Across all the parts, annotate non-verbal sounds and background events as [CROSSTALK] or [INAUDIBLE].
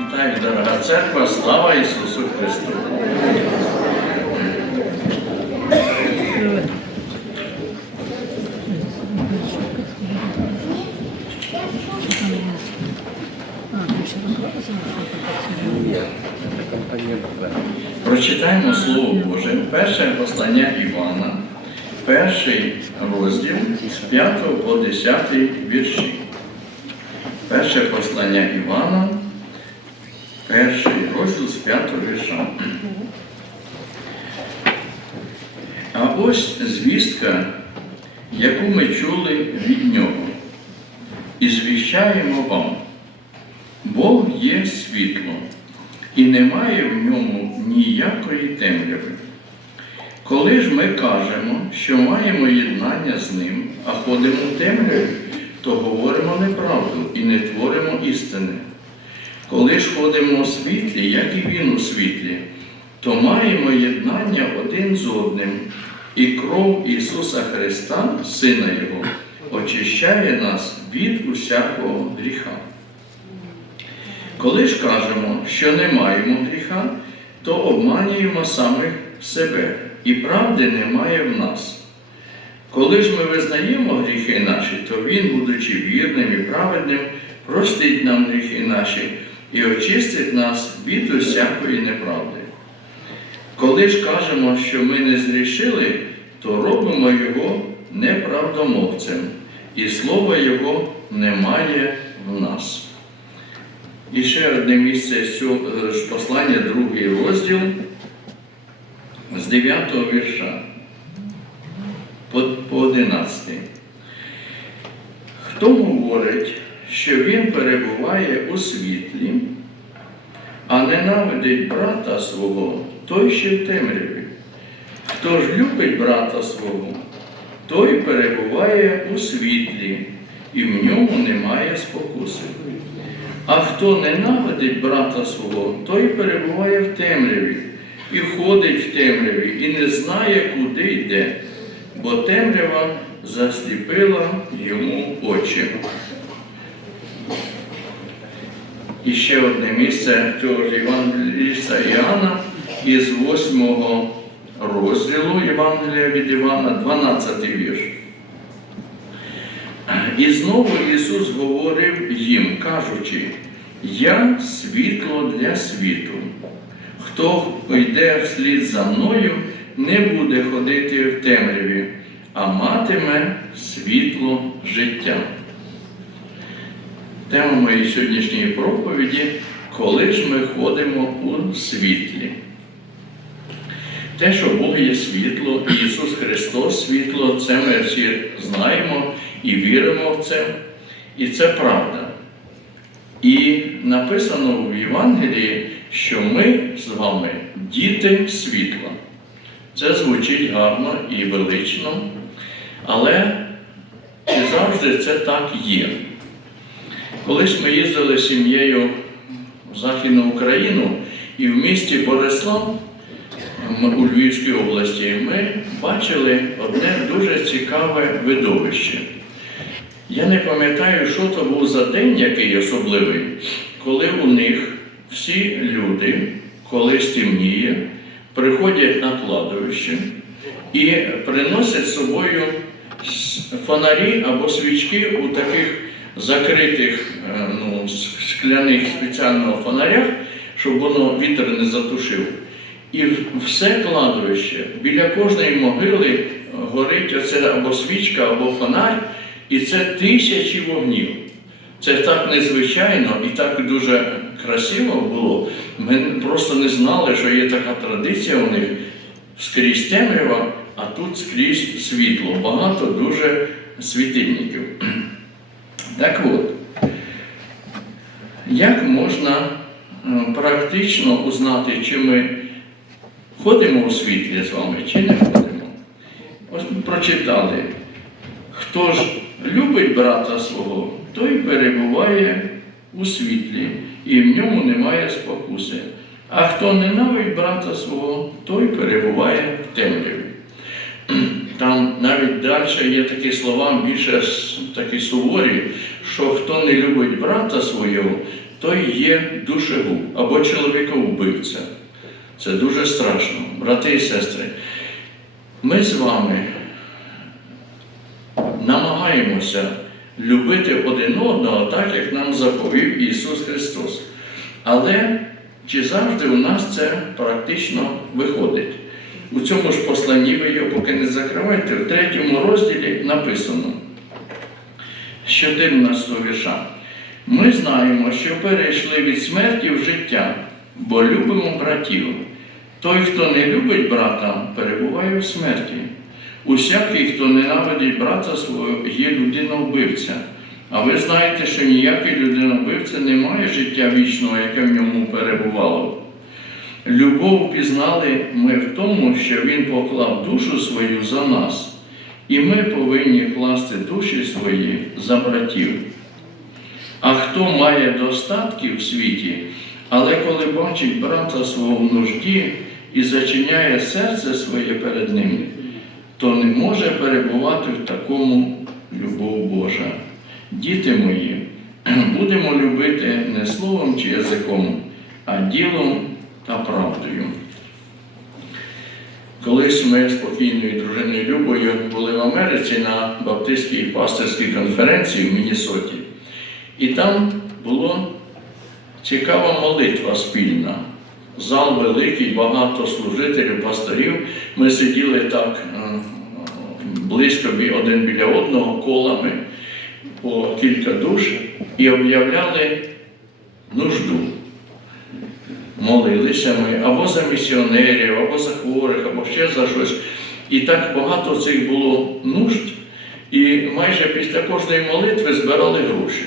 Вітаю, дорога церква, слава Ісусу Христу! Прочитаємо Слово Боже, перше послання Івана, перший розділ з 5 по 10 вірші. Перше послання Івана, перший розділ з 5 вірша. А ось звістка, яку ми чули від нього, і звіщаємо вам. Бог є світло, і немає в ньому ніякої темряви. Коли ж ми кажемо, що маємо єднання з ним, а ходимо в темряві, то говоримо неправду і не творимо істини. Коли ж ходимо у світлі, як і він у світлі, то маємо єднання один з одним, і кров Ісуса Христа, Сина Його, очищає нас від усякого гріха. Коли ж кажемо, що не маємо гріха, то обманюємо самих себе, і правди немає в нас. Коли ж ми визнаємо гріхи наші, то Він, будучи вірним і праведним, простить нам гріхи наші і очистить нас від усякої неправди. Коли ж кажемо, що ми не згрішили, то робимо Його неправдомовцем, і слова Його немає в нас. І ще одне місце з цього е, послання, другий розділ з 9 вірша по 11. Хто говорить, що він перебуває у світлі, а ненавидить брата свого, той ще в темряві. Хто ж любить брата свого, той перебуває у світлі, і в ньому немає спокуси. А хто ненавидить брата свого, той перебуває в темряві і ходить в темряві, і не знає, куди йде, бо темрява засліпила йому очі. І ще одне місце цього Євангеліста Іоанна із 8 розділу Євангелія від Івана, 12 вірш. І знову Ісус говорив їм, кажучи, Я світло для світу. Хто йде вслід за мною, не буде ходити в темряві, а матиме світло життя. Тема моєї сьогоднішньої проповіді коли ж ми ходимо у світлі. Те, що Бог є світло, і Ісус Христос світло, це ми всі знаємо і віримо в це. І це правда. І написано в Євангелії, що ми з вами діти світла. Це звучить гарно і велично, але чи завжди це так є. Колись ми їздили з сім'єю в Західну Україну і в місті Борислав у Львівській області ми бачили одне дуже цікаве видовище. Я не пам'ятаю, що то був за день, який особливий, коли у них всі люди, коли стемніє, приходять на кладовище і приносять з собою фонарі або свічки у таких закритих е, ну, скляних спеціального фонарях, щоб воно вітер не затушив. І все кладовище біля кожної могили горить оце або свічка, або фонарь, і це тисячі вогнів. Це так незвичайно і так дуже красиво було. Ми просто не знали, що є така традиція у них скрізь темрява, а тут скрізь світло. Багато дуже світильників. [CLEARS THROAT] Так от, як можна е, практично узнати, чи ми ходимо у світлі з вами, чи не ходимо? Ось ми прочитали. Хто ж любить брата свого, той перебуває у світлі, і в ньому немає спокуси. А хто ненавидить брата свого, той перебуває в темряві. [CLEARS THROAT] Там навіть далі є такі слова, більше такі суворі, що хто не любить брата свого, той є душегуб або чоловіковбивця. Це дуже страшно, брати і сестри. Ми з вами намагаємося любити один одного так, як нам заповів Ісус Христос. Але чи завжди у нас це практично виходить? У цьому ж посланні ви його поки не закривайте, в третьому розділі написано з 14 вірша. Ми знаємо, що перейшли від смерті в життя, бо любимо братів. Той, хто не любить брата, перебуває в смерті. Усякий, хто ненавидить брата свого, є людина-вбивця. А ви знаєте, що ніякий людина-вбивця не має життя вічного, яке в ньому перебувало. Любов пізнали ми в тому, що Він поклав душу свою за нас, і ми повинні класти душі свої за братів. А хто має достатки в світі, але коли бачить брата свого в нужді і зачиняє серце своє перед ним, то не може перебувати в такому любов Божа. Діти мої, [CLEARS THROAT] будемо любити не словом чи язиком, а ділом та правдою. Колись ми з покійною дружиною Любою були в Америці на Баптистській пастирській конференції в Міннесоті. І там була цікава молитва спільна. Зал великий, багато служителів, пасторів. Ми сиділи так е, близько один біля одного колами по кілька душ і об'являли нужду. Молилися ми або за місіонерів, або за хворих, або ще за щось. І так багато цих було нужд, і майже після кожної молитви збирали гроші.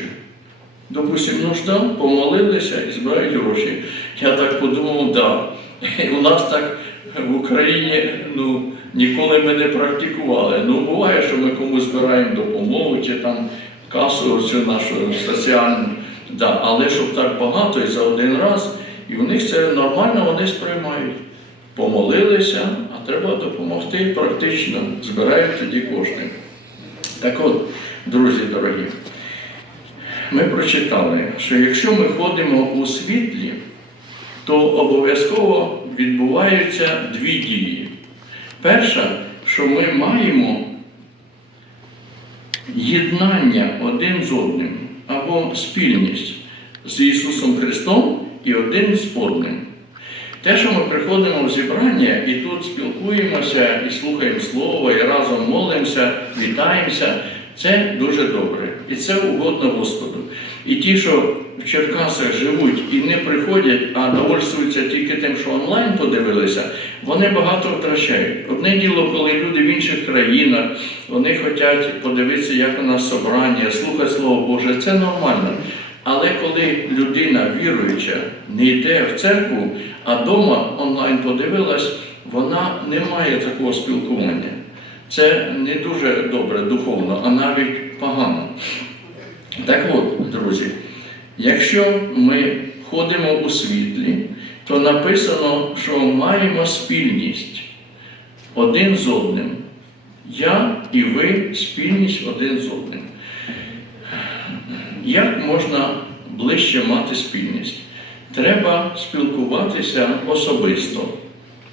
Допустимо, нужда, помолилися і збирають гроші. Я так подумав, да. [LAUGHS] У нас так в Україні ну, ніколи ми не практикували. Ну, буває, що ми комусь збираємо допомогу чи там касу цю нашу соціальну. Да. Але щоб так багато і за один раз, і у них це нормально вони сприймають. Помолилися, а треба допомогти практично, збирають тоді кошти. Так от, друзі дорогі, ми прочитали, що якщо ми ходимо у світлі, то обов'язково відбуваються дві дії. Перша, що ми маємо єднання один з одним або спільність з Ісусом Христом і один з одним. Те, що ми приходимо в зібрання і тут спілкуємося і слухаємо Слово, і разом молимося, вітаємося, це дуже добре. І це угодно Господу. І ті, що в Черкасах живуть і не приходять, а довольствуються тільки тим, що онлайн подивилися, вони багато втрачають. Одне діло, коли люди в інших країнах, вони хочуть подивитися, як у нас собрання, слухати Слово Боже, це нормально. Але коли людина віруюча не йде в церкву, а вдома онлайн подивилась, вона не має такого спілкування. Це не дуже добре духовно, а навіть погано. Так от, друзі, якщо ми ходимо у світлі, то написано, що маємо спільність один з одним. Я і ви спільність один з одним. Як можна ближче мати спільність? Треба спілкуватися особисто,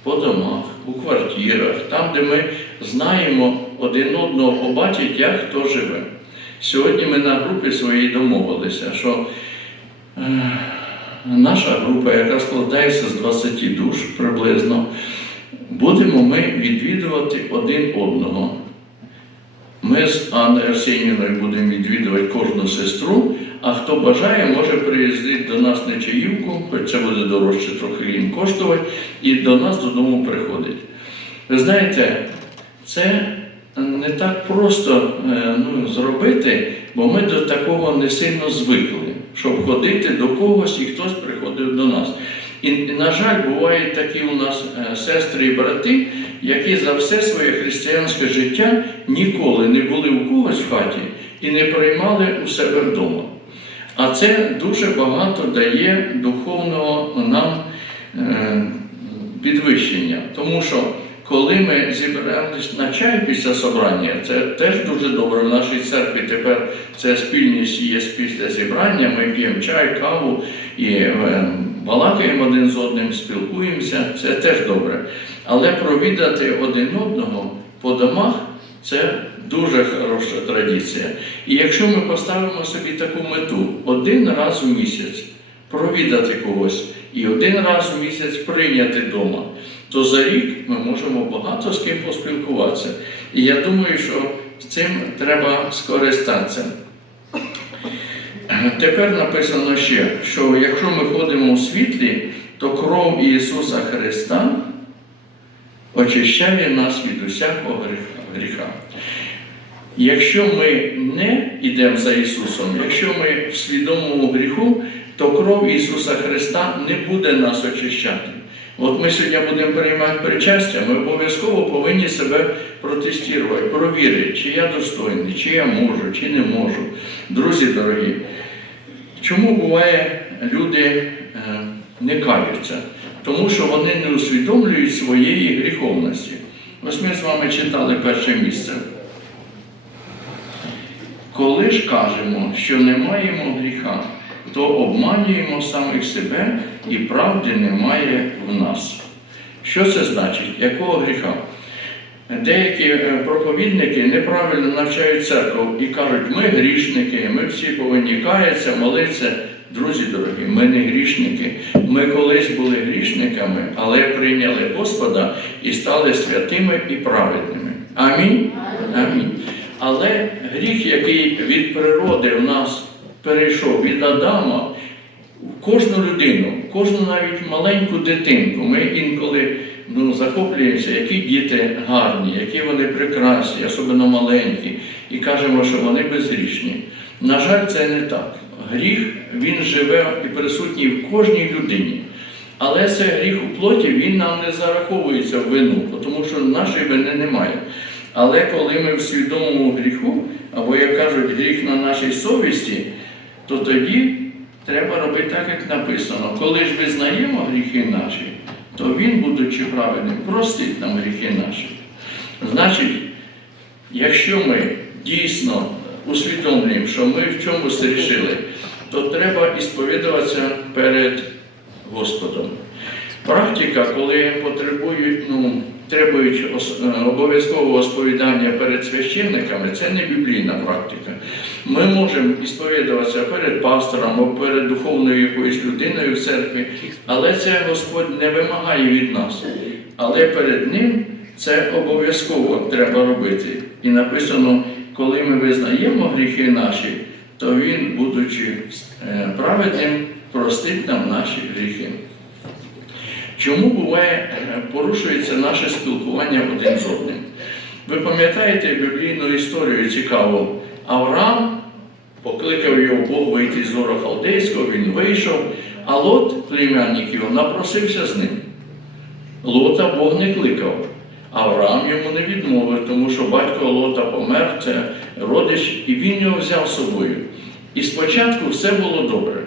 по домах, у квартирах, там, де ми знаємо один одного, побачить, як хто живе. Сьогодні ми на групі своїй домовилися, що е, наша група, яка складається з 20 душ приблизно, будемо ми відвідувати один одного. Ми з Анною Арсенівною будемо відвідувати кожну сестру, а хто бажає, може приїздити до нас на чаївку, хоч це буде дорожче трохи їм коштувати, і до нас додому приходить. Ви знаєте, це не так просто е, ну, зробити, бо ми до такого не сильно звикли, щоб ходити до когось і хтось приходив до нас. І, на жаль, бувають такі у нас е, сестри і брати, які за все своє християнське життя ніколи не були у когось в хаті і не приймали у себе вдома. А це дуже багато дає духовного нам е, підвищення, тому що коли ми зібрались на чай після собрання, це теж дуже добре. В нашій церкві тепер це спільність є після зібрання. Ми п'ємо чай, каву і е, балакаємо один з одним, спілкуємося. Це теж добре. Але провідати один одного по домах це дуже хороша традиція. І якщо ми поставимо собі таку мету один раз у місяць провідати когось і один раз у місяць прийняти вдома, то за рік ми можемо багато з ким поспілкуватися. І я думаю, що цим треба скористатися. Тепер написано ще, що якщо ми ходимо у світлі, то кров Ісуса Христа очищає нас від усякого гріха. Якщо ми не йдемо за Ісусом, якщо ми в свідомому гріху, то кров Ісуса Христа не буде нас очищати. От ми сьогодні будемо приймати причастя, ми обов'язково повинні себе протестувати, провірити, чи я достойний, чи я можу, чи не можу. Друзі дорогі, чому буває люди е, не каються? Тому що вони не усвідомлюють своєї гріховності. Ось ми з вами читали перше місце. Коли ж кажемо, що не маємо гріха, то обманюємо самих себе і правди немає в нас. Що це значить? Якого гріха? Деякі е, проповідники неправильно навчають церкву і кажуть, ми грішники, ми всі повинні каятися, молитися. Друзі дорогі, ми не грішники. Ми колись були грішниками, але прийняли Господа і стали святими і праведними. Амінь. Амінь. Але гріх, який від природи в нас перейшов від Адама, в кожну людину, в кожну навіть маленьку дитинку, ми інколи ну, захоплюємося, які діти гарні, які вони прекрасні, особливо маленькі, і кажемо, що вони безгрішні. На жаль, це не так. Гріх він живе і присутній в кожній людині. Але це гріх у плоті, він нам не зараховується в вину, тому що нашої вини немає. Але коли ми в свідомому гріху, або як кажуть, гріх на нашій совісті, то тоді треба робити так, як написано. Коли ж визнаємо гріхи наші, то Він, будучи праведним, простить нам гріхи наші. Значить, якщо ми дійсно усвідомлюємо, що ми в чомусь рішили, то треба ісповідуватися перед Господом. Практика, коли потребують, ну, требують е, обов'язкового сповідання перед священниками, це не біблійна практика. Ми можемо ісповідуватися перед пастором перед духовною якоюсь людиною в церкві, але це Господь не вимагає від нас. Але перед Ним це обов'язково треба робити. І написано, коли ми визнаємо гріхи наші, то Він, будучи е, праведним, простить нам наші гріхи. Чому буває, е, порушується наше спілкування один з одним? Ви пам'ятаєте біблійну історію цікаву? Авраам покликав його Бог вийти з Зора Халдейського, він вийшов, а Лот, племянник його, напросився з ним. Лота Бог не кликав. Авраам йому не відмовив, тому що батько Лота помер, це родич, і він його взяв з собою. І спочатку все було добре.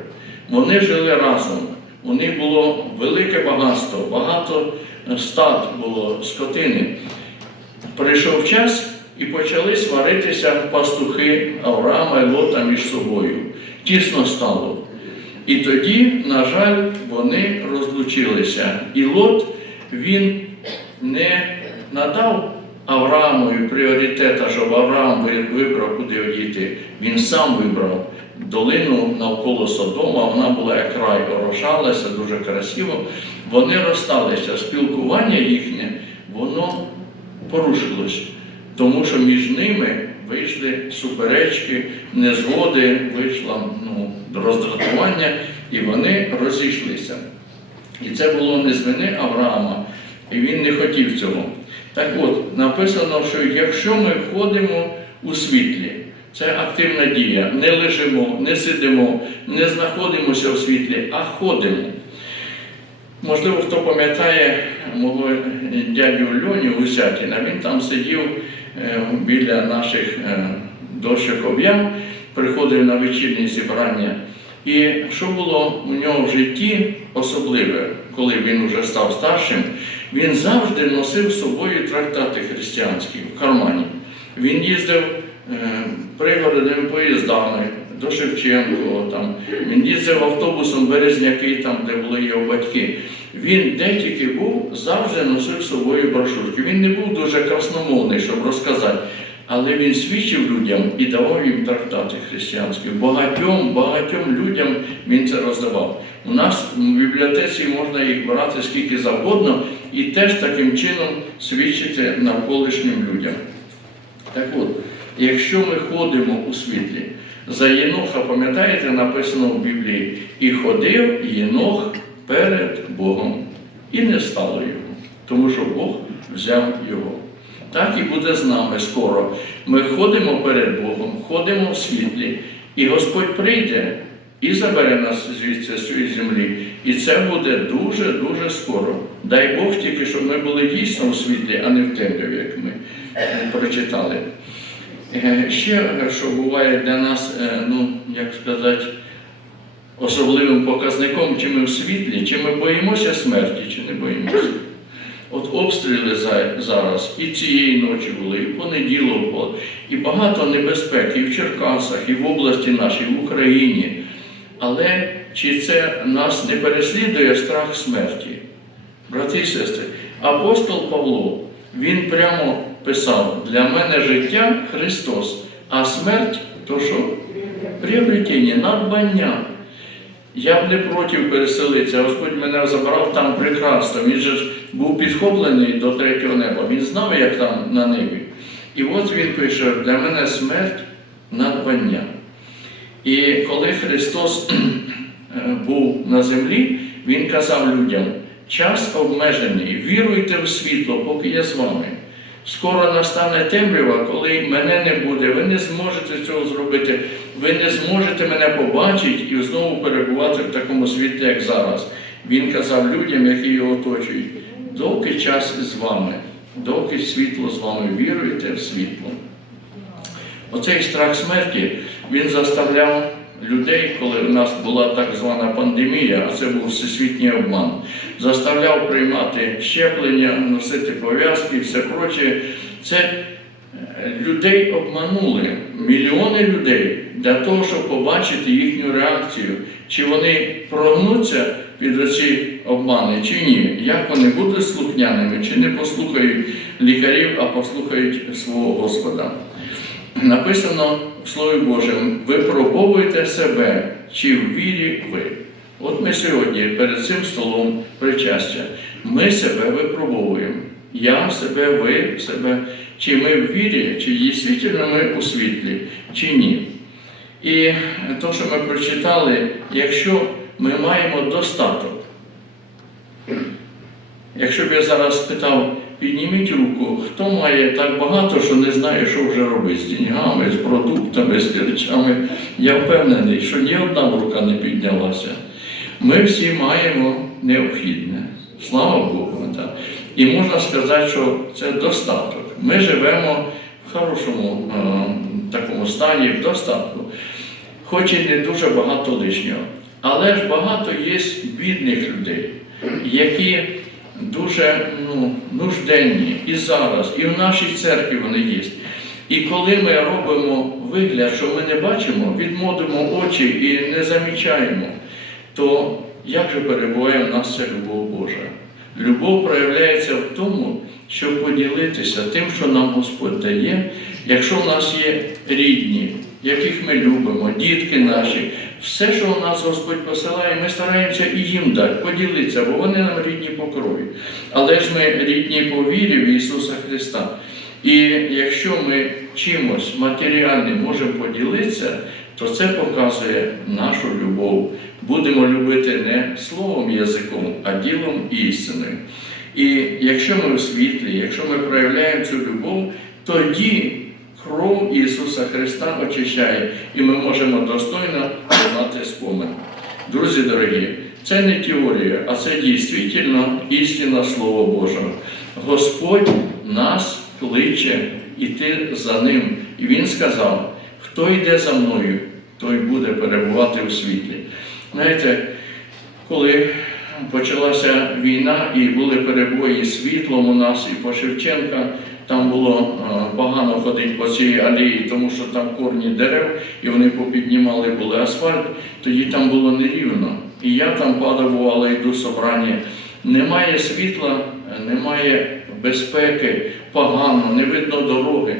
Вони жили разом. У них було велике багатство, багато е, стад було скотини. Прийшов час і почали сваритися пастухи Авраама і Лота між собою. Тісно стало. І тоді, на жаль, вони розлучилися. І Лот він не надав Авраамові пріоритета, щоб Авраам вибрав, куди одійти. Він сам вибрав долину навколо Содома, вона була як край, орошалася, дуже красиво. Вони розсталися, спілкування їхнє, воно порушилось, тому що між ними вийшли суперечки, незгоди, вийшло ну, роздратування, і вони розійшлися. І це було не з вини Авраама, і він не хотів цього. Так от, написано, що якщо ми ходимо у світлі, це активна дія, не лежимо, не сидимо, не знаходимося в світлі, а ходимо. Можливо, хто пам'ятає мого дядю Льоню Гусятіна, він там сидів е, біля наших е, дощок об'ям, приходив на вечірні зібрання. І що було у нього в житті особливе, коли він вже став старшим, Він завжди носив з собою трактати християнські в кармані. Він їздив пригородними поїздами до Шевченкова, там. він їздив автобусом Березняки, там, де були його батьки. Він де тільки був, завжди носив з собою брошурки. Він не був дуже красномовний, щоб розказати. Але він свідчив людям і давав їм трактати християнські. Багатьом, багатьом людям він це роздавав. У нас в бібліотеці можна їх брати скільки завгодно і теж таким чином свідчити навколишнім людям. Так от, якщо ми ходимо у світлі, за Єноха, пам'ятаєте, написано в Біблії, і ходив Єнох перед Богом, і не стало його, тому що Бог взяв його. Так і буде з нами скоро. Ми ходимо перед Богом, ходимо в світлі, і Господь прийде і забере нас звідси з цієї землі. І це буде дуже-дуже скоро. Дай Бог тільки, щоб ми були дійсно у світлі, а не в темряві, як ми прочитали. Е, Ще, е, що буває для нас, е, ну, як сказати, особливим показником, чи ми в світлі, чи ми боїмося смерті, чи не боїмося. От обстріли зараз і цієї ночі були, і в понеділок було, і багато небезпек і в Черкасах, і в області нашій, і в Україні. Але чи це нас не переслідує страх смерті? Брати і сестри, апостол Павло, він прямо писав: для мене життя Христос, а смерть то що? Приобретіння, надбання. Я б не проти переселитися. Господь мене забрав там прекрасно. Він же ж був підхоплений до третього неба. Він знав, як там на небі. І от він пише: для мене смерть надбання. І коли Христос [CLEARS THROAT] був на землі, Він казав людям: час обмежений, віруйте в світло, поки я з вами. Скоро настане темрява, коли мене не буде, ви не зможете цього зробити, ви не зможете мене побачити і знову перебувати в такому світлі, як зараз. Він казав людям, які його оточують, доки час з вами, доки світло з вами, віруйте в світло. Оцей страх смерті він заставляв людей, коли у нас була так звана пандемія, а це був всесвітній обман, заставляв приймати щеплення, носити пов'язки і все проче. Це е, людей обманули, мільйони людей для того, щоб побачити їхню реакцію, чи вони прогнуться під оці обмани, чи ні, як вони будуть слухняними, чи не послухають лікарів, а послухають свого Господа. Написано Слові Божому, випробовуйте себе, чи в вірі ви. От ми сьогодні перед цим столом причастя, ми себе випробовуємо. Я себе, ви себе, чи ми в вірі, чи дійсно ми у світлі, чи ні. І то, що ми прочитали, якщо ми маємо достаток, якщо б я зараз спитав, підніміть руку, хто має так багато, що не знає, що вже робити з деньгами, з продуктами, з речами, я впевнений, що ні одна рука не піднялася. Ми всі маємо необхідне. Слава Богу. Так. І можна сказати, що це достаток. Ми живемо в хорошому е, такому стані, в достатку, хоч і не дуже багато лишнього. Але ж багато є бідних людей, які дуже ну, нужденні і зараз, і в нашій церкві вони є. І коли ми робимо вигляд, що ми не бачимо, відмодимо очі і не замічаємо, то як же перебуває в нас ця любов Божа? Любов проявляється в тому, щоб поділитися тим, що нам Господь дає, якщо в нас є рідні, яких ми любимо, дітки наші, все, що у нас Господь посилає, ми стараємося і їм дати, поділитися, бо вони нам рідні по крові. Але ж ми рідні по вірі в Ісуса Христа. І якщо ми чимось матеріальним можемо поділитися, то це показує нашу любов. Будемо любити не словом язиком, а ділом істиною. І якщо ми у світлі, якщо ми проявляємо цю любов, тоді кров Ісуса Христа очищає, і ми можемо достойно тримати спомин. Друзі дорогі, це не теорія, а це дійсно істина Слова Божого. Господь нас кличе іти за ним. І Він сказав: хто йде за мною, той буде перебувати у світлі. Знаєте, коли почалася війна і були перебої з світлом у нас і по Шевченка. Там було е, погано ходити по цій алеї, тому що там корні дерев, і вони попіднімали були асфальт, тоді там було нерівно. І я там падав, бувало, йду собрання. Немає світла, немає безпеки, погано, не видно дороги.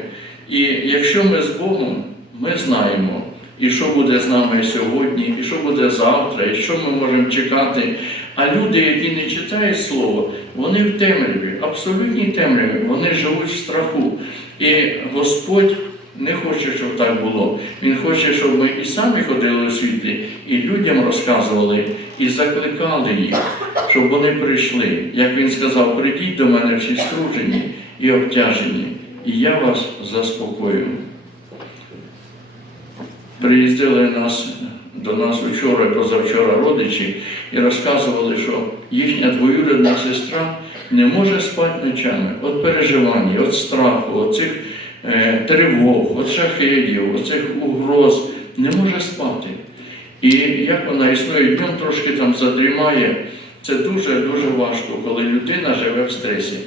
І якщо ми з Богом, ми знаємо, і що буде з нами сьогодні, і що буде завтра, і що ми можемо чекати. А люди, які не читають слово, вони в темряві, абсолютній темряві, вони живуть в страху. І Господь не хоче, щоб так було. Він хоче, щоб ми і самі ходили у світлі, і людям розказували, і закликали їх, щоб вони прийшли. Як він сказав, прийдіть до мене всі стружені і обтяжені, і я вас заспокою. Приїздили нас, до нас вчора і позавчора родичі і розказували, що їхня двоюрідна сестра не може спати ночами від переживань, від страху, від цих е, тривог, від шахедів, від цих угроз, не може спати. І як вона існує, днем трошки там задрімає, це дуже-дуже важко, коли людина живе в стресі.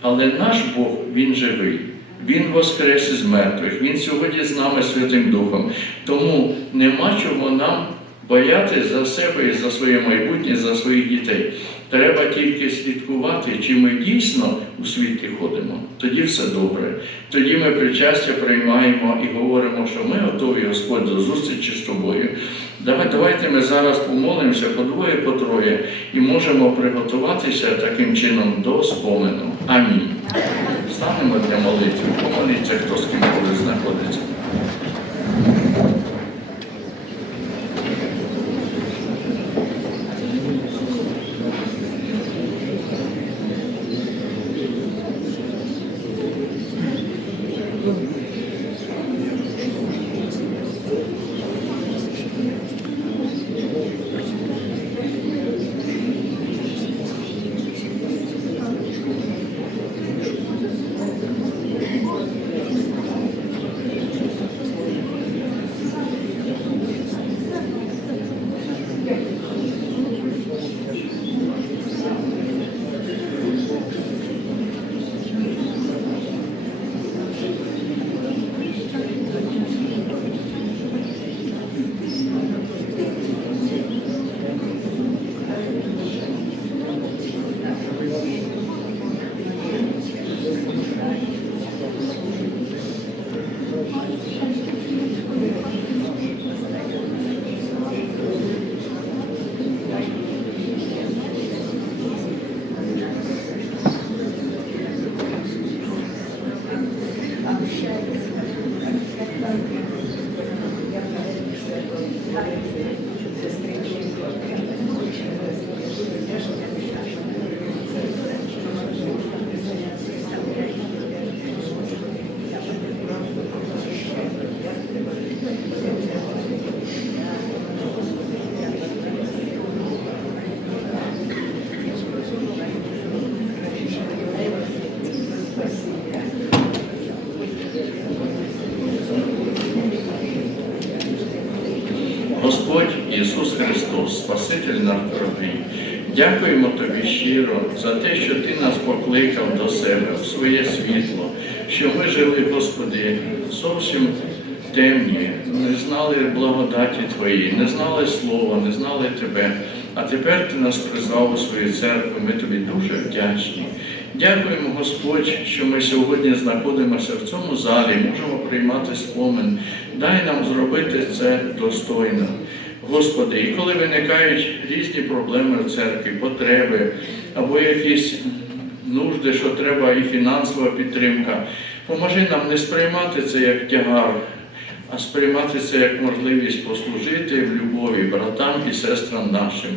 Але наш Бог, Він живий. Він воскрес із мертвих, Він сьогодні з нами Святим Духом. Тому нема чого нам боятися за себе і за своє майбутнє, за своїх дітей. Треба тільки слідкувати, чи ми дійсно у світлі ходимо. Тоді все добре. Тоді ми причастя приймаємо і говоримо, що ми готові, Господь, до зустрічі з тобою. Давай, давайте ми зараз помолимося по двоє, по троє і можемо приготуватися таким чином до спомену. Амінь. Станемо для молитви, помоліться, хто з ким буде знаходиться. Господь Ісус Христос, Спаситель наш дорогий, дякуємо Тобі щиро за те, що Ти нас покликав до себе в своє світло, що ми жили, Господи, зовсім темні, не знали благодаті Твоєї, не знали Слова, не знали Тебе. А тепер Ти нас призвав у свою церкву. Ми тобі дуже вдячні. Дякуємо, Господь, що ми сьогодні знаходимося в цьому залі, можемо приймати спомин. Дай нам зробити це достойно. Господи, і коли виникають різні проблеми в церкві, потреби або якісь нужди, що треба і фінансова підтримка, поможи нам не сприймати це як тягар, а сприймати це як можливість послужити в любові братам і сестрам нашим.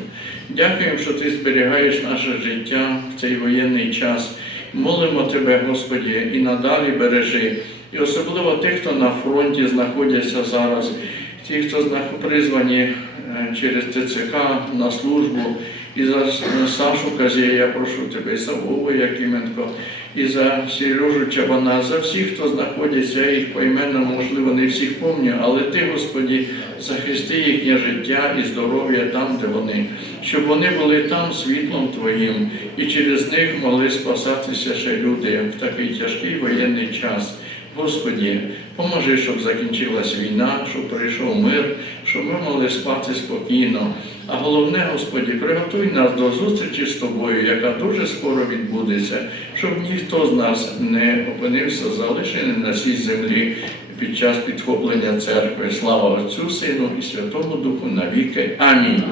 Дякуємо, що ти зберігаєш наше життя в цей воєнний час. Молимо Тебе, Господі, і надалі бережи. І особливо тих, хто на фронті знаходяться зараз, ті, хто знах- призвані е, через ТЦК на службу. і за Сашу Казія, я прошу тебе, і за Вову Якименко, і за Сережу Чабана, за всіх, хто знаходиться, їх поіменно, можливо, не всіх помню, але ти, Господі, захисти їхнє життя і здоров'я там, де вони, щоб вони були там світлом Твоїм, і через них могли спасатися ще люди в такий тяжкий воєнний час. Господі, поможи, щоб закінчилась війна, щоб прийшов мир, щоб ми могли спати спокійно. А головне, Господі, приготуй нас до зустрічі з тобою, яка дуже скоро відбудеться, щоб ніхто з нас не опинився залишений на цій землі під час підхоплення церкви. Слава Отцю, Сину і Святому Духу навіки. Амінь.